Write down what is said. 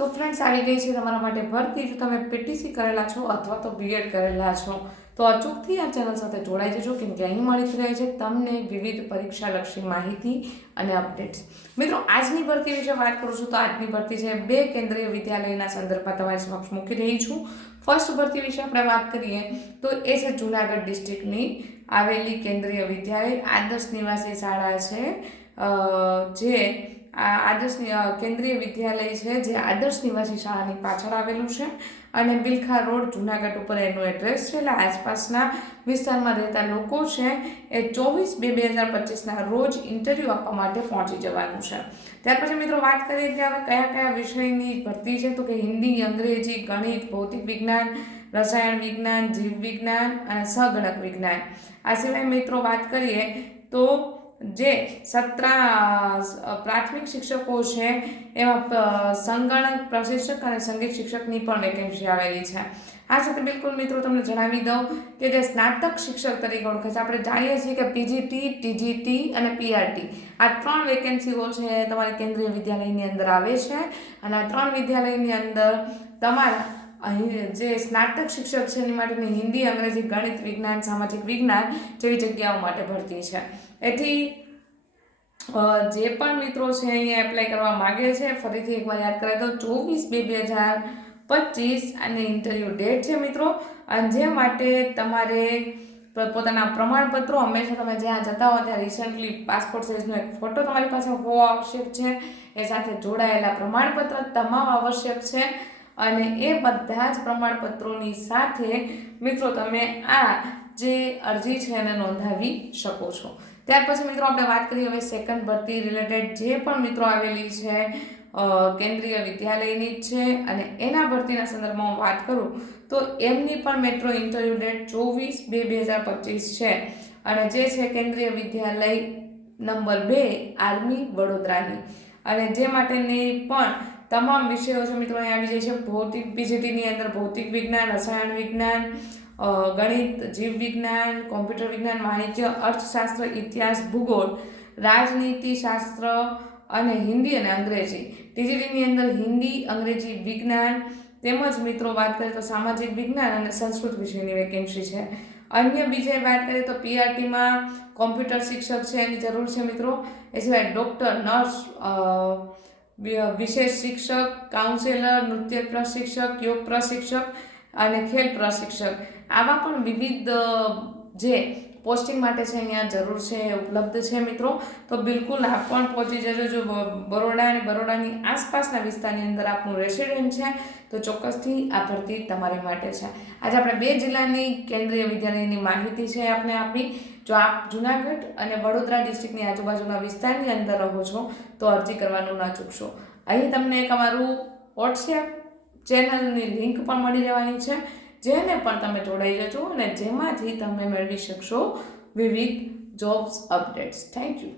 તો ફ્રેન્ડ્સ આવી ગઈ છે તમારા માટે ભરતી. જો તમે પીટીસી કરેલા છો અથવા તો બીએડ કરેલા છો, તો અચૂકથી આ ચેનલ સાથે જોડાઈ જજો, કેમ કે અહીં મળી રહે છે તમને વિવિધ પરીક્ષાલક્ષી માહિતી અને અપડેટ્સ. મિત્રો, આજની ભરતી વિશે વાત કરું છું તો આજની ભરતી છે બે કેન્દ્રીય વિદ્યાલયના સંદર્ભમાં તમારી સમક્ષ મૂકી રહી છું. ફર્સ્ટ ભરતી વિશે આપણે વાત કરીએ તો એ છે જુનાગઢ ડિસ્ટ્રિક્ટની આવેલી કેન્દ્રીય વિદ્યાલય આદર્શ નિવાસી શાળા છે જે આ આદર્શ કેન્દ્રીય વિદ્યાલય છે જે આદર્શ નિવાસી શાળાની પાછળ આવેલું છે અને બિલખા રોડ, જુનાગઢ ઉપર એનું એડ્રેસ છે. એટલે આસપાસના વિસ્તારમાં રહેતા લોકો છે એ ચોવીસ બે બે હજાર પચીસના રોજ ઇન્ટરવ્યૂ આપવા માટે પહોંચી જવાનું છે. ત્યાર પછી મિત્રો વાત કરીએ કે હવે કયા કયા વિષયની ભરતી છે? તો કે હિન્દી, અંગ્રેજી, ગણિત, ભૌતિક વિજ્ઞાન, રસાયણ વિજ્ઞાન, જીવ વિજ્ઞાન અને સગણક વિજ્ઞાન. આ સિવાય મિત્રો વાત કરીએ તો જે સત્રા પ્રાથમિક શિક્ષકો છે એમાં સંગણક પ્રશિક્ષક અને સંગીત શિક્ષકની પણ વેકેન્સી આવેલી છે. આ સાથે બિલકુલ મિત્રો તમને જણાવી દઉં કે જે સ્નાતક શિક્ષક તરીકે ઓળખે છે, આપણે જાણીએ છીએ કે પીજીટી ટીજીટી અને પીઆરટી આ ત્રણ વેકેન્સીઓ છે તમારી કેન્દ્રીય વિદ્યાલયની અંદર આવે છે અને આ ત્રણ વિદ્યાલયની અંદર તમારા અહીં જે સ્નાતક શિક્ષક છે, એની માટેની હિન્દી, અંગ્રેજી, ગણિત વિજ્ઞાન, સામાજિક વિજ્ઞાન જેવી જગ્યાઓ માટે ભરતી છે. એથી જે પણ મિત્રો છે, અહીંયા એપ્લાય કરવા માગે છે, ફરીથી એકવાર યાદ કરાવી દઉં, ચોવીસ બે બે હજાર પચીસ અને ઇન્ટરવ્યૂ ડેટ છે મિત્રો. અને જે માટે તમારે પોતાના પ્રમાણપત્રો, હંમેશા તમે જ્યાં જતા હો, ત્યાં રિસન્ટલી પાસપોર્ટ સાઇઝનો એક ફોટો તમારી પાસે હોવો આવશ્યક છે. એ સાથે જોડાયેલા પ્રમાણપત્ર તમામ આવશ્યક છે. અને એ બધા જ પ્રમાણપત્રોની સાથે મિત્રો તમે આ જે અરજી છે એને નોંધાવી શકો છો. ત્યાર પછી મિત્રો આપણે વાત કરીએ હવે સેકન્ડ ભરતી રિલેટેડ જે પણ મિત્રો આવેલી છે કેન્દ્રીય વિદ્યાલયની જ છે અને એના ભરતીના સંદર્ભમાં હું વાત કરું તો એમની પણ મેટ્રો ઇન્ટરવ્યુ ડેટ ચોવીસ બે બે હજાર પચીસ છે અને જે છે કેન્દ્રીય વિદ્યાલય નંબર બે આર્મી વડોદરાની. અને જે માટેની પણ તમામ વિષયો છે મિત્રો અહીં આવી જાય છે, ભૌતિક પીજીટીની અંદર ભૌતિક વિજ્ઞાન, રસાયણ વિજ્ઞાન ગણિત, જીવ વિજ્ઞાન, કોમ્પ્યુટર વિજ્ઞાન, વાણિજ્ય, અર્થશાસ્ત્ર, ઇતિહાસ, ભૂગોળ, રાજનીતિ શાસ્ત્ર અને હિન્દી અને અંગ્રેજી. ટીજીટીની અંદર હિન્દી, અંગ્રેજી વિજ્ઞાન, તેમજ મિત્રો વાત કરીએ તો સામાજિક વિજ્ઞાન અને સંસ્કૃત વિષયની વેકેન્સી છે. અન્ય બીજે વાત કરીએ તો પીઆરટીમાં કોમ્પ્યુટર શિક્ષક છે, એની જરૂર છે મિત્રો. એ સિવાય ડૉક્ટર, નર્સ વિશેષ શિક્ષક કાઉન્સેલર નૃત્ય પ્રશિક્ષક યોગ પ્રશિક્ષક અને ખેલ પ્રશિક્ષક. આવા પણ વિવિધ જે પોસ્ટિંગ માટે છે, અહીંયા જરૂર છે, ઉપલબ્ધ છે મિત્રો. તો બિલકુલ આપ પણ પહોંચી જજો, જો બરોડા અને બરોડાની આસપાસના વિસ્તારની અંદર આપનું રેસિડેન્ટ છે, તો ચોક્કસથી આ ભરતી તમારી માટે છે. આજે આપણે બે જિલ્લાની કેન્દ્રીય વિદ્યાલયની માહિતી છે આપને આપી. જો આપ જુનાગઢ અને વડોદરા ડિસ્ટ્રિક્ટની આજુબાજુના વિસ્તારની અંદર રહો છો, તો અરજી કરવાનું ના ચૂકશો. અહીં તમને એક અમારું વોટ્સએપ ચેનલની લિંક પણ મળી રહેવાની છે. જેને પણ તમે જોડાઈ જજો અને જેમાંથી તમે મેળવી શકશો વિવિધ જોબ્સ અપડેટ્સ. Thank you